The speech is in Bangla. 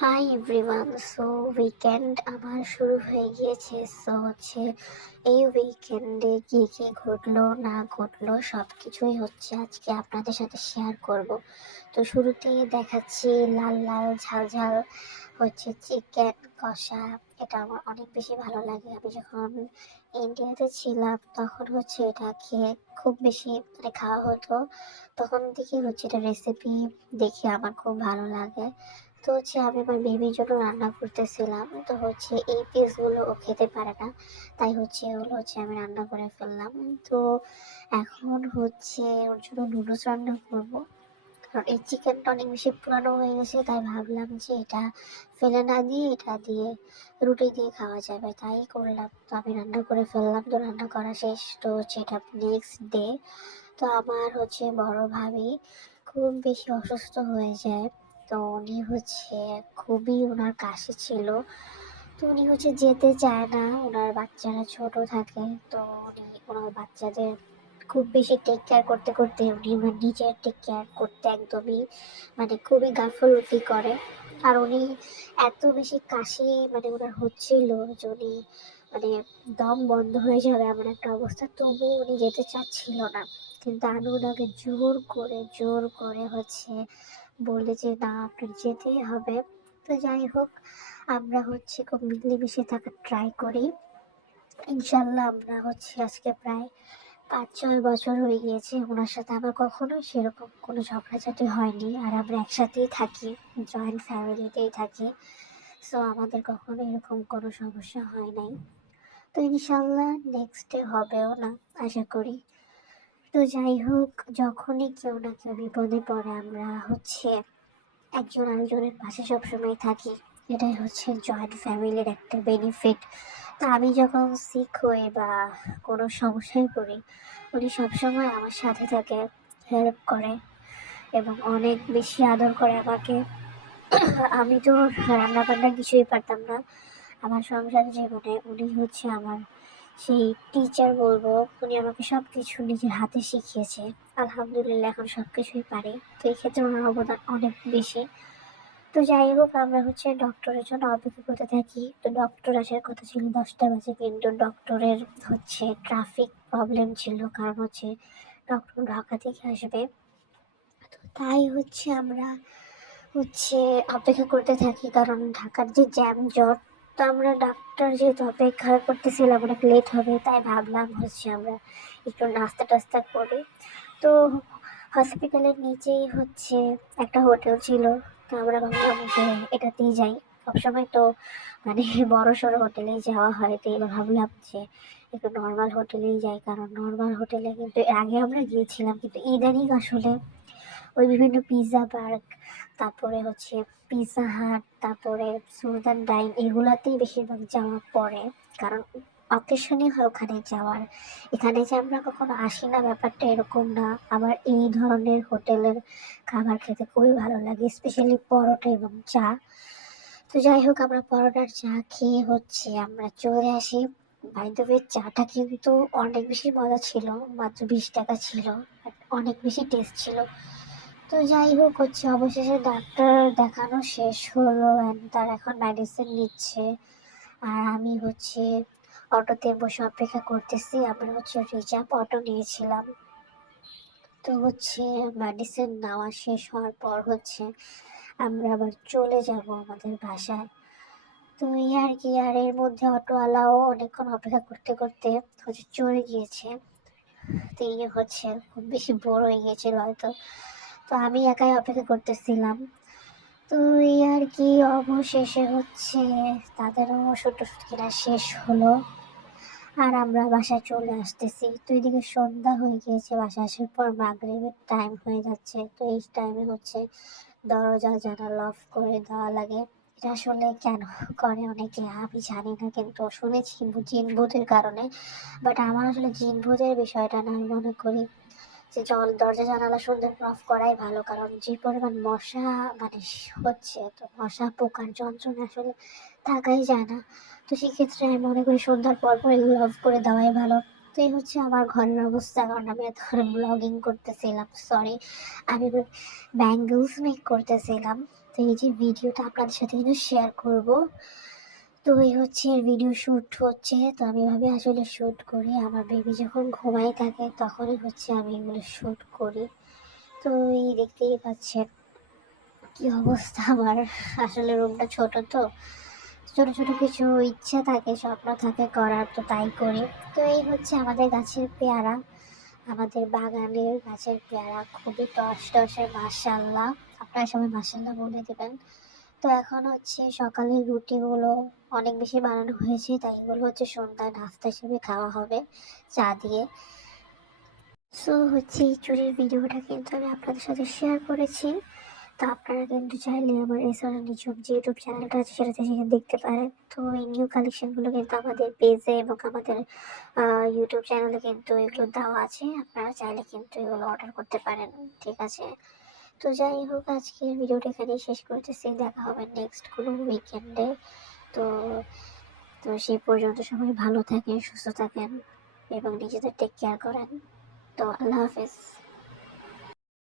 Hi everyone. উইকেন্ড আমার শুরু হয়ে গিয়েছে। এই উইকেন্ডে কি কি ঘটলো না ঘটলো সব কিছুই আজকে আপনাদের সাথে শেয়ার করব। তো শুরুতেই দেখাচ্ছি লাল লাল ঝাল ঝাল চিকেন কষা। এটা আমার অনেক বেশি ভালো লাগে। আমি যখন ইন্ডিয়াতে ছিলাম তখন এটা খেয়ে খুব বেশি খাওয়া হতো। তখন থেকে এটা রেসিপি দেখে আমার খুব ভালো লাগে। তো আমি আমার বেবির জন্য রান্না করতেছিলাম। তো এই পিসগুলো ও খেতে পারে না, তাই ওগুলো আমি রান্না করে ফেললাম। তো এখন ওর জন্য নুডলস রান্না করব। কারণ এই চিকেনটা অনেক বেশি পুরানো হয়ে গেছে, তাই ভাবলাম যে এটা ফেলে না দিয়ে এটা দিয়ে রুটি দিয়ে খাওয়া যাবে, তাই করলাম। তো আমি রান্না করে ফেললাম। তো রান্না করা শেষ। তো এটা নেক্সট ডে। তো আমার বড় ভাবি খুব বেশি অসুস্থ হয়ে যায়। তো উনি খুবই ওনার কাশি ছিল। তো উনি যেতে চায় না, ওনার বাচ্চারা ছোট থাকে। তো উনি ওনার বাচ্চাদের খুব বেশি টেক কেয়ার করতে করতে উনি ওনার নিজের টেক কেয়ার করতে একদমই খুবই গাফলতি করে। আর উনি এত বেশি কাশি ওনার হচ্ছিল যে উনি মানে দম বন্ধ হয়ে যাবে এমন একটা অবস্থা, তবুও উনি যেতে চাচ্ছিল না। কিন্তু আমি ওনাকে জোর করে বলে যে না, আপনার যেতেই হবে। তো যাই হোক, আমরা খুব মিলেমিশে থাকার ট্রাই করি। ইনশাল্লাহ আমরা আজকে প্রায় 5-6 বছর হয়ে গিয়েছে ওনার সাথে আমার কখনো সেরকম কোনো ঝগড়াঝাটি হয়নি। আর আমরা একসাথেই থাকি, জয়েন্ট ফ্যামিলিতেই থাকি। আমাদের কখনো এরকম কোনো সমস্যা হয় নাই। তো ইনশাল্লাহ নেক্সট ডে হবেও না, আশা করি। তো যাই হোক, যখনই কেউ না কেউ বিপদে পড়ে আমরা একজন আরেকজনের পাশে সবসময় থাকি। এটাই জয়েন্ট ফ্যামিলির একটা বেনিফিট। তো আমি যখন সিক হই বা কোনো সমস্যায় পড়ি, উনি সবসময় আমার সাথে থাকে, হেল্প করে এবং অনেক বেশি আদর করে আমাকে। আমি তো রান্না বান্না কিছুই পারতাম না আমার সংসার জীবনে। উনি আমার সেই টিচার বলবো। উনি আমাকে সব কিছু নিজের হাতে শিখিয়েছে। আলহামদুলিল্লাহ এখন সব কিছুই পারি। তো এই ক্ষেত্রে ওনার অবদান অনেক বেশি। তো যাই হোক, আমরা ডক্টরের জন্য অপেক্ষা করতে থাকি। তো ডক্টর আসার কথা ছিল 10টা বাজে, কিন্তু ডক্টরের ট্রাফিক প্রবলেম ছিল, কারণ ডক্টর ঢাকা থেকে আসবে। তো তাই আমরা হচ্ছে অপেক্ষা করতে থাকি, কারণ ঢাকার যে জ্যাম জট। তো আমরা ডাক্তার যেহেতু অপেক্ষা করতেছিলাম অনেক লেট হবে, তাই ভাবলাম আমরা একটু নাস্তা টাস্তা করি। তো হসপিটালের নিচেই একটা হোটেল ছিল। তো আমরা ভাবলাম যে এটাতেই যাই। সবসময় তো মানে বড় সড়ো হোটেলেই যাওয়া হয়, তো এবার ভাবলাম যে একটু নর্মাল হোটেলেই যাই, কারণ নর্মাল হোটেলে কিন্তু এর আগে আমরা গিয়েছিলাম, কিন্তু ইদানিং আসলে ওই বিভিন্ন পিৎজা পার্ক, তারপরে পিৎজা হাট, তারপরে সুলতান ডাইন, এগুলাতেই বেশিরভাগ যাওয়া পড়ে। কারণ অকেশনই হয় ওখানে যাওয়ার। এখানে যে আমরা কখনো আসি না ব্যাপারটা এরকম না। আমার এই ধরনের হোটেলের খাবার খেতে খুবই ভালো লাগে, স্পেশালি পরোটা এবং চা। তো যাই হোক, আমরা পরোটার চা খেয়ে আমরা চলে আসি। বাই দ্য ওয়ে, চাটা কিন্তু অনেক বেশি মজা ছিল। মাত্র 20 টাকা ছিল, বাট অনেক বেশি টেস্ট ছিল। তো যাই হোক, অবশেষে ডাক্তার দেখানো শেষ হলো অ্যান্ড তার এখন মেডিসিন নিচ্ছে। আর আমি অটোতে বসে অপেক্ষা করতেছি। আমরা রিজার্ভ অটো নিয়েছিলাম। তো মেডিসিন নেওয়া শেষ হওয়ার পর আমরা আবার চলে যাব আমাদের বাসায়। তো এই আর কি। আর এর মধ্যে অটোওয়ালাও অনেকক্ষণ অপেক্ষা করতে করতে চলে গিয়েছে। তিনি খুব বেশি বোর হয়ে গিয়েছিল হয়তো। তো আমি একাই অপেক্ষা করতেছিলাম। তো এই আর কি, অবশেষে তাদেরও ওষুধ টষুধ কেনা শেষ হলো। আর আমরা বাসায় চলে আসতেছি। তো এদিকে সন্ধ্যা হয়ে গিয়েছে, বাসায় আসার পর মাগরিবের টাইম হয়ে যাচ্ছে। তো এই টাইমে দরজা জানালা অফ করে দেওয়া লাগে। এটা আসলে কেন করে অনেকে আমি জানি না, কিন্তু শুনেছি জিন ভূতের কারণে। বাট আমার আসলে জিন ভূতের বিষয়টা না, আমি মনে করি যে দরজা জানালা সুন্দর অফ করাই ভালো। কারণ যে পরিমাণ মশা মানে তো মশা পোকার যন্ত্রণা আসলে থাকাই যায় না। তো সেক্ষেত্রে আমি মনে করি সন্ধ্যার পর পর এগুলো অফ করে দেওয়াই ভালো। তো এই আমার ঘরের অবস্থা। কারণ আমি এতক্ষণ ব্লগিং করতেছিলাম, সরি, আমি ব্যাঙ্গলস মেক করতেছিলাম। তো এই যে ভিডিওটা আপনাদের সাথে কিন্তু শেয়ার করব। তো এই হচ্ছে ভিডিও শ্যুট হচ্ছে, তো আমি এভাবে আসলে শ্যুট করি। আমার বেবি যখন ঘুমায় থাকে তখনই হচ্ছে আমি এগুলো শ্যুট করি। তো এই দেখতেই পাচ্ছেন কি অবস্থা আমার। আসলে রুমটা ছোট, তো ছোট ছোট কিছু ইচ্ছা থাকে, স্বপ্ন থাকে করার, তো তাই করি। তো এই হচ্ছে আমাদের গাছের পেয়ারা, আমাদের বাগানের গাছের পেয়ারা খুবই টস টসে, মাশাআল্লাহ। আপনারা সবাই মাশাআল্লাহ বলে দেবেন। তো এখন হচ্ছে সকালের রুটিগুলো অনেক বেশি বানানো হয়েছে, তাই এগুলো হচ্ছে সন্ধ্যায় নাস্তা হিসেবে খাওয়া হবে চা দিয়ে। সো হচ্ছে এই চুরির ভিডিওটা কিন্তু আমি আপনাদের সাথে শেয়ার করেছি। তো আপনারা কিন্তু চাইলে আমার এসআর নিঝুম যে ইউটিউব চ্যানেলটা আছে সেটাতে সেখানে দেখতে পারেন। তো এই নিউ কালেকশনগুলো কিন্তু আমাদের পেজে এবং আমাদের ইউটিউব চ্যানেলে কিন্তু এগুলো দেওয়া আছে, আপনারা চাইলে কিন্তু এগুলো অর্ডার করতে পারেন। ঠিক আছে, তো যাই হোক আজকের ভিডিওটা এখানেই শেষ করতেছি। দেখা হবে নেক্সট কোনো উইকেন্ডে। তো তো সেই পর্যন্ত সবাই ভালো থাকেন, সুস্থ থাকেন এবং নিজেদের টেক কেয়ার করেন। তো আল্লাহ হাফেজ।